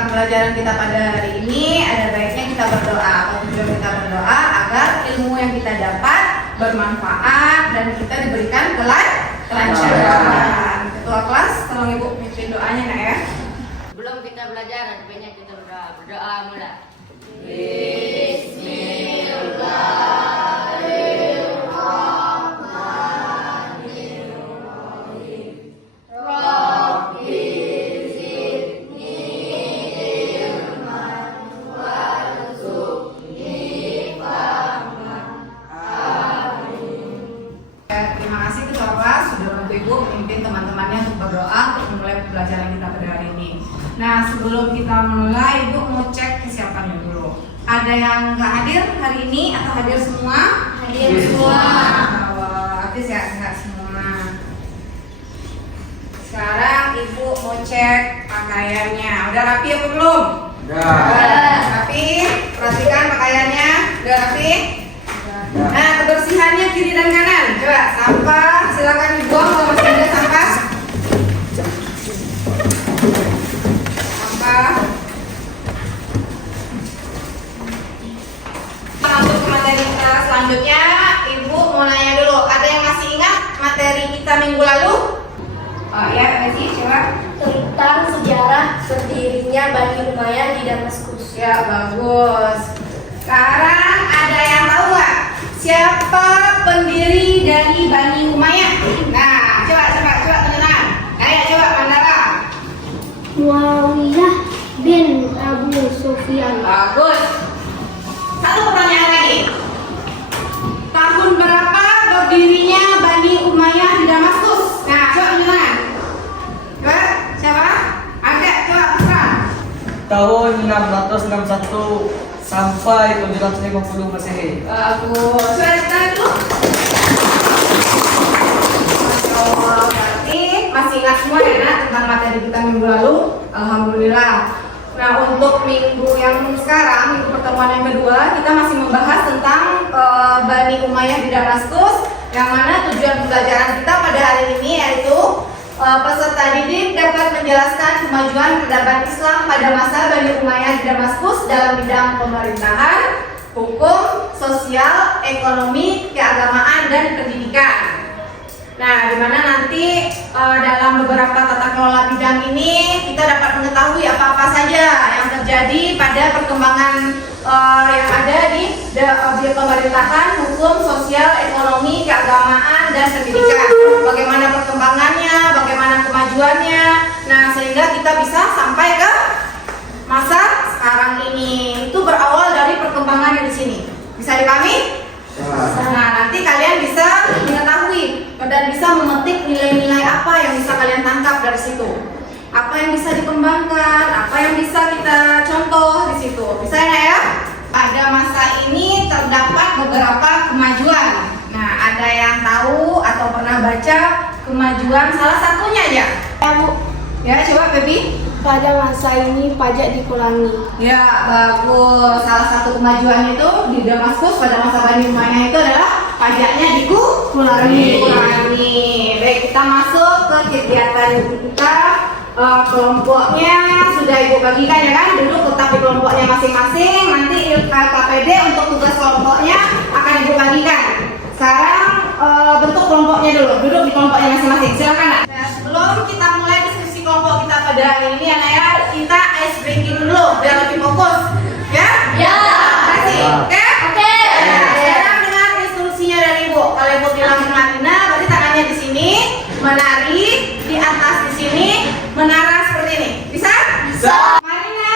pembelajaran kita pada hari ini, ada baiknya kita berdoa. Tujuan kita berdoa agar ilmu yang kita dapat bermanfaat dan kita diberikan kelancaran. Ketua kelas, tolong Ibu pimpin doanya nak ya. Sebelum kita belajar, ada baiknya kita berdoa. Berdoa mulai. Terima kasih ketua kelas sudah bantu Ibu memimpin teman-temannya untuk berdoa untuk memulai pembelajaran kita pada hari ini. Nah, sebelum kita mulai, Ibu mau cek kesiapannya dulu. Ada yang nggak hadir hari ini atau hadir semua? Hadir semua. Habis ya, sehat semua. Sekarang Ibu mau cek pakaiannya. Udah rapi apa belum? Udah. Rapi. Perhatikan pakaiannya. Udah rapi? Nah, kebersihannya kiri dan kanan. Coba sampah silakan dibuang kalau masih ada sampah. Sampah. Untuk ke materi kita selanjutnya, Ibu mau nanya dulu. Ada yang masih ingat materi kita minggu lalu? Oh ya, Messi, coba. Tentang sejarah berdirinya Bani Umayyah di Damaskus. Ya, bagus. Sekarang ada yang tahu nggak siapa pendiri dari Bani Umayyah? Nah, coba teman-teman. Kayak coba Mandala. Muawiyah bin Abu Sufyan. Bagus. Satu pertanyaan lagi. Tahun berapa berdirinya Bani Umayyah di Damaskus? Nah, coba teman-teman. Coba, siapa? Agak coba pesan. Tahun 661 sampai 750 Masehi. Bagus. Sudah ditekan dulu. Masya Allah. Berarti masih ingat semua ya nak tentang materi kita minggu lalu. Alhamdulillah. Nah, untuk minggu yang sekarang, minggu pertemuan yang kedua, kita masih membahas tentang Bani Umayyah di Damaskus, yang mana tujuan pembelajaran kita pada hari ini yaitu peserta didik dapat menjelaskan kemajuan peradaban Islam pada masa Bani Umayyah di Damaskus dalam bidang pemerintahan, hukum, sosial, ekonomi, keagamaan, dan pendidikan. Nah, di mana nanti dalam beberapa tata kelola bidang ini kita dapat mengetahui apa-apa saja yang terjadi pada perkembangan yang ada di pemerintahan, hukum, sosial, ekonomi, keagamaan, dan pendidikan. Bagaimana perkembangannya, bagaimana kemajuannya. Nah, sehingga kita bisa sampai ke masa sekarang ini. Itu berawal dari perkembangan yang di sini. Bisa dipahami? Nah, nanti kalian bisa mengetahui dan bisa memetik nilai-nilai apa yang bisa kalian tangkap dari situ. Apa yang bisa dikembangkan, apa yang bisa kita contoh di situ. Bisa ya? Pada masa ini terdapat beberapa kemajuan. Nah, ada yang tahu atau pernah baca kemajuan salah satunya aja? Ya Bu, Ya, coba Baby. pada masa ini pajak dikurangi. Ya, bagus. Salah satu kemajuan itu di Damaskus pada masa Bani Umayyah itu adalah pajaknya dikurangi. Baik, kita masuk ke kegiatan kita. Kelompoknya sudah Ibu bagikan ya kan? Duduk tetap di kelompoknya masing-masing. Nanti KPD untuk tugas kelompoknya akan Ibu bagikan. Sekarang bentuk kelompoknya dulu. Duduk di kelompoknya masing-masing. Silakan Nak. Nah, sebelum kita mulai diskusi kelompok kita pada hari ini anak ya, kita ice breaking dulu biar lebih fokus. Ya? Ya. Kasih. Oke? Oke. Nah, sekarang dengar instruksinya dari Ibu. Kalau Ibu bilang Marina, berarti tangannya di sini, menari di atas di sini, menara seperti ini. Bisa? Bisa. Marina.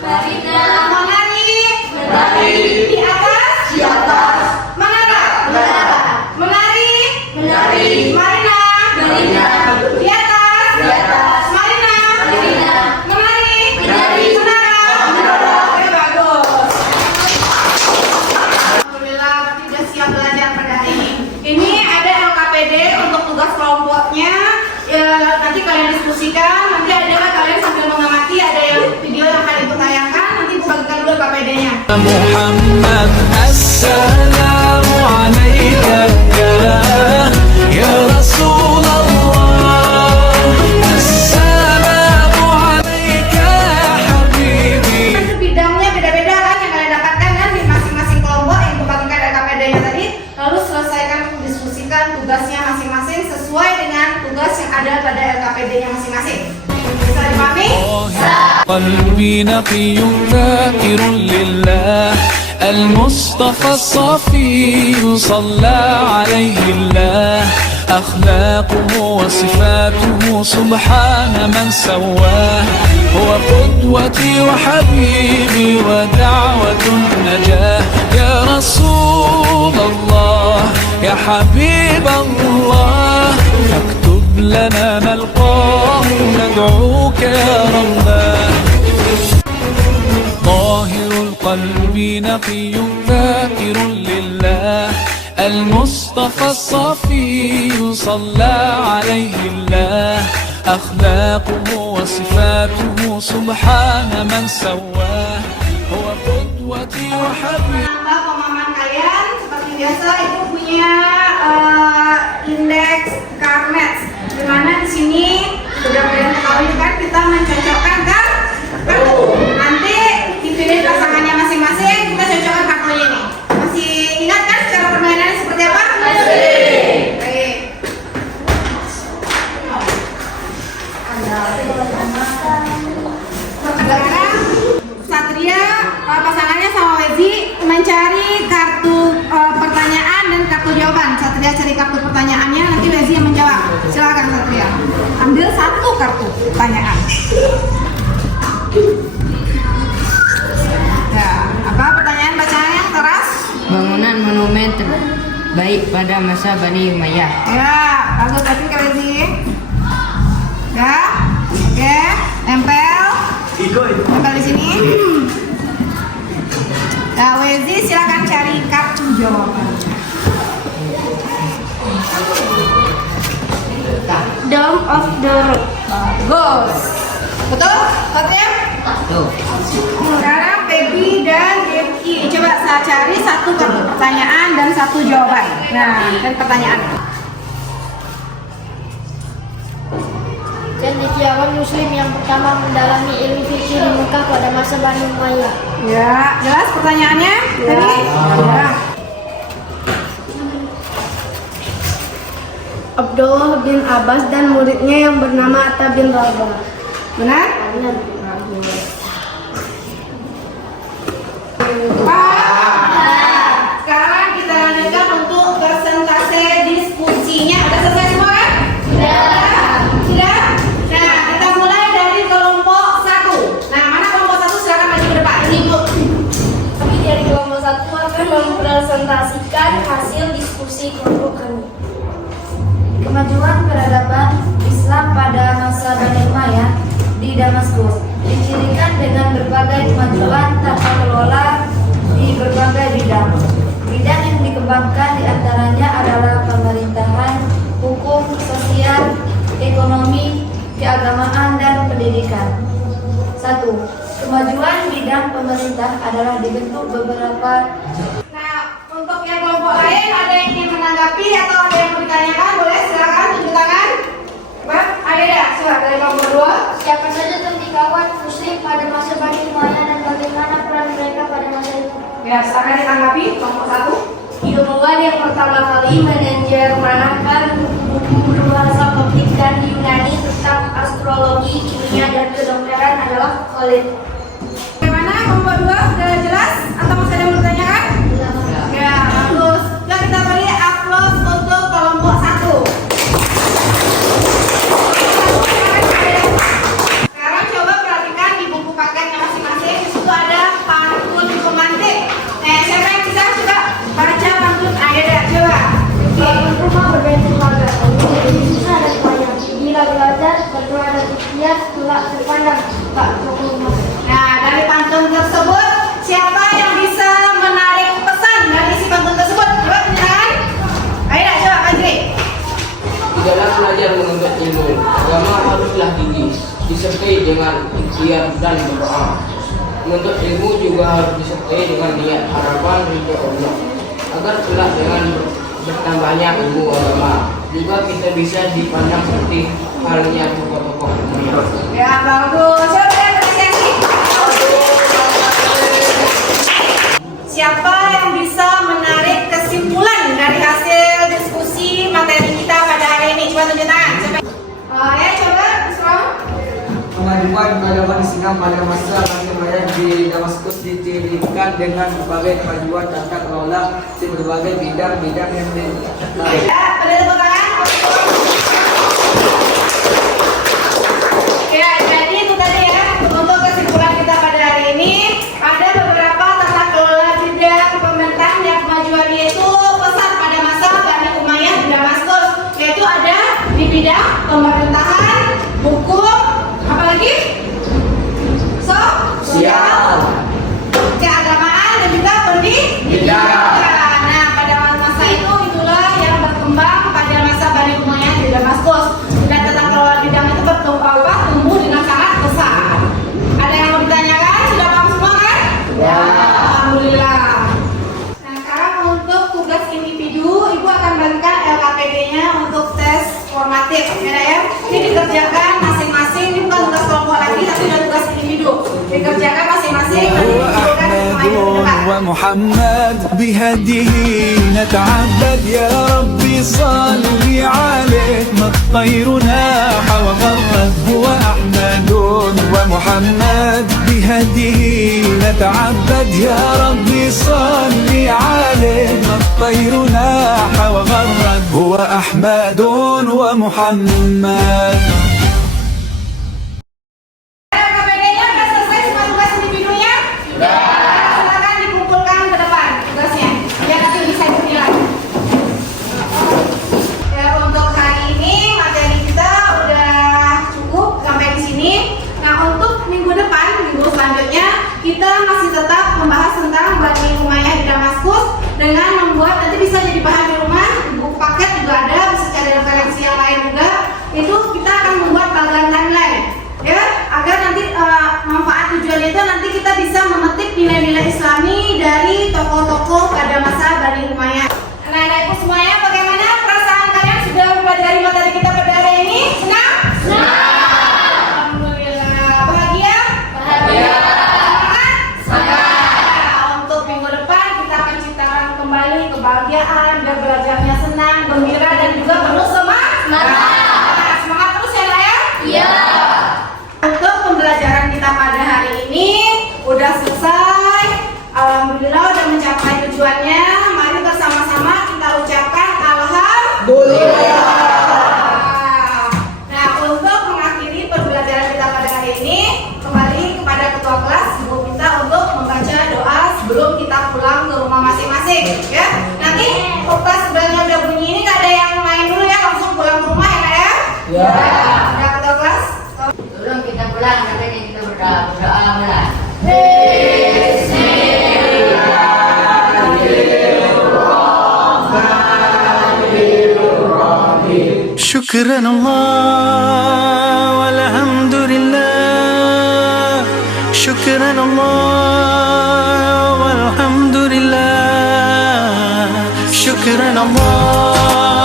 Marina. Menari. Menari. Di atas. Di atas. Menara. Menara. Menari. Menari. Marina. Marina. Di atas. Di atas. Marina. Marina. Menari. Menari. Menara. Menara. Oke, bagus. Alhamdulillah, berarti sudah siap belajar pada hari ini. Ini ada LKPD untuk tugas kelompoknya. Ya, nanti kalian diskusikan. Nanti ada kalian sambil mengamati. Ada yang video yang akan Ibu tayangkan. Nanti Ibu bagikan dulu LKPD-nya. محمد السلام عليك يا رسول الله السلام عليك يا حبيب masing-masing sesuai dengan tugas yang ada pada LKPD-nya masing-masing. Bisa dipahami? قلبي نقي ذاكر لله المصطفى الصفي صلى عليه الله أخلاقه وصفاته سبحان من سواه هو قدوتي وحبيبي ودعوة النجاة يا رسول الله يا حبيب الله اكتب لنا نلقاه ندعوك يا رباه طاهر القلب نقي ذاكر لله المصطفى الصفي صلى عليه الله أخلاقه وصفاته سبحان من سواه هو قدوتي وحبيبي. Menambah pemahaman kalian seperti biasa ibu punya indeks karmet, di mana di sini sudah kalian ketahui kan kita mencocokkan kan kartu. Nanti dipilih pasangannya masing-masing, kita cocokkan kartunya ini. Masih ingat kan cara permainannya seperti apa? Masih. Baik. Sekarang Satria pasangannya sama Wezi mencari kartu pertanyaan dan kartu jawaban. Satria cari kartu pertanyaannya, nanti Wezi yang menjawab. Silakan Satria. Ambil satu kartu pertanyaan. Ya, apa pertanyaan bacaan yang keras? Bangunan monumen terbaik pada masa Bani Umayyah. Ya, bagus tapi ke Wezi. Ya, oke, tempel. Tempel di sini. Nah, Wezi silakan cari kartu jawabannya. Dome of the Rock. Bagus. Betul? Satria? Tuh. Sekarang Baby dan Devki. Coba saya cari satu kartu pertanyaan dan satu jawaban. Nah, dan pertanyaan. Cendekiawan Muslim yang pertama mendalami ilmu fikih di Mekah pada masa Bani Umayyah. Ya, jelas pertanyaannya? Tadi? Ya. Abdullah bin Abbas dan muridnya yang bernama Atta bin Rabah. Benar? Benar. Sekarang kita lanjutkan untuk persentase diskusinya. Udah selesai semua kan? Sudah? Nah, kita mulai dari kelompok 1. Nah, mana kelompok 1? Silakan maju ke depan. Ini Bu. Kami dari kelompok 1 akan mempresentasikan hasil diskusi kelompok kami. Kemajuan peradaban Islam pada masa Bani Umayyah di Damaskus dicirikan dengan berbagai kemajuan tata kelola di berbagai bidang. Bidang yang dikembangkan diantaranya adalah pemerintahan, hukum, sosial, ekonomi, keagamaan, dan pendidikan. 1. Kemajuan bidang pemerintah adalah dibentuk beberapa. Nah, untuk yang kelompok lain ada yang ingin menanggapi atau ada yang mau ditanyakan? Boleh, silakan tunjuk tangan. Coba, ada ya? Coba dari kelompok 2. Siapa saja cendekiawan Muslim pada masa Bani Umayyah dan bagaimana peran mereka pada masa itu? Ya, silakan ditanggapi kelompok 1. Ilmuwan yang pertama kali menerjemahkan buku bahasa publik dan Yunani tentang astrologi, kimia, dan kedokteran adalah Khalid. Bagaimana kelompok 2? Sudah jelas atau masih ada yang mau ditanyakan? Ya, bagus. Nah, kita beri aplaus untuk kelompok 1. Sekarang coba perhatikan di buku paketnya masing-masing. Di situ ada pantun pemantik. Siapa yang bisa coba baca pantun? Ada, coba. Bangun rumah berbentuk pagar, susah dan payah. Bila belajar, berdoa dan ikhtiar, kelak terpandang tak rumah. Nah, dari pantun tersebut, siapa yang bisa menarik pesan dari isi pantun tersebut? Coba tunjukkan. Ayo, coba Fajri. Di dalam belajar menuntut ilmu, agama haruslah tinggi, disertai dengan ikhtiar dan berdoa. Menuntut ilmu juga harus disertai dengan niat harapan ridho Allah, agar kelak dengan bertambahnya ilmu agama juga kita bisa dipandang seperti halnya tokoh-tokoh dunia. Ya, bagus. Coba lihat apresiasi. Siapa yang bisa menarik kesimpulan dari hasil diskusi materi kita pada peradaban Islam pada masa Bani Umayyah di Damaskus dicirikan dengan berbagai kemajuan tata kelola di berbagai bidang-bidang yang lain. Pada tepuk tangan. Ya, jadi itu tadi ya untuk kesimpulan kita pada hari ini. Ada beberapa tata kelola bidang pemerintahan yang kemajuannya itu pesat pada masa Bani Umayyah di Damaskus, yaitu ada di bidang pemerintahan, hukum, apalagi sosial, keagamaan dan juga pendidikan. Nah, pada masa itu itulah yang berkembang pada masa Bani Umayyah di Damaskus. Dan tata kelola bidang itu tumbuh dengan sangat besar. Ada yang mau ditanyakan? Sudah paham semua kan? Ya. Alhamdulillah. Nah, sekarang untuk tugas individu, Ibu akan bagikan LKPD-nya untuk tes formatif, ya. Ini dikerjakan masing-masing, ini bukan tugas kelompok lagi, tapi sudah tugas individu. Dikerjakan masing-masing dan ditunjukkan semuanya di depan. ومحمد بهديه نتعبد يا ربي صل عليه ما الطير ناح وغرد هو أحمد ومحمد بهديه نتعبد يا ربي صل عليه ما الطير ناح وغرد هو أحمد ومحمد. LKPD-nya sudah selesai semua tugas individunya? Sudah. Silakan dikumpulkan ke depan tugasnya, biar nanti bisa dinilai. Ya, untuk hari ini materi kita udah cukup sampai di sini. Nah, untuk minggu depan, minggu selanjutnya kita masih tetap membahas tentang Bani Umayyah di Damaskus dengan membuat, nanti bisa jadi bahan di rumah, buku paket juga ada, bisa cari referensi yang lain juga. Itu kita akan membuat bagian timeline, ya, agar nanti manfaat tujuannya itu nanti kita bisa memetik nilai-nilai Islami dari tokoh-tokoh pada masa Bani Umayyah. Anak-anak ibu semuanya, bagaimana perasaan kalian sudah mempelajari materi kita pada hari ini? Senang? Alhamdulillah. Bahagia? Semangat? Untuk minggu depan kita akan ciptakan kembali kebahagiaan dan belajarnya senang, gembira dan juga penuh semangat. Semangat terus ya, Naya? Iya. Untuk pembelajaran kita pada hari ini udah selesai. Alhamdulillah udah mencapai tujuannya. Mari bersama-sama kita ucapkan alhamdulillah. Nah, untuk mengakhiri pembelajaran kita pada hari ini, kembali kepada ketua kelas, Ibu minta untuk membaca doa sebelum kita pulang ke rumah masing-masing, ya. Nanti kelas sebenarnya udah bunyi ini, nggak ada yang main dulu ya, langsung pulang ke rumah ya, Kak, ya? Ya. Udah ketua kelas? Sebelum kita pulang, katanya kita berdoa mulai. شكرا الله والحمد لله شكرا الله والحمد لله شكرا الله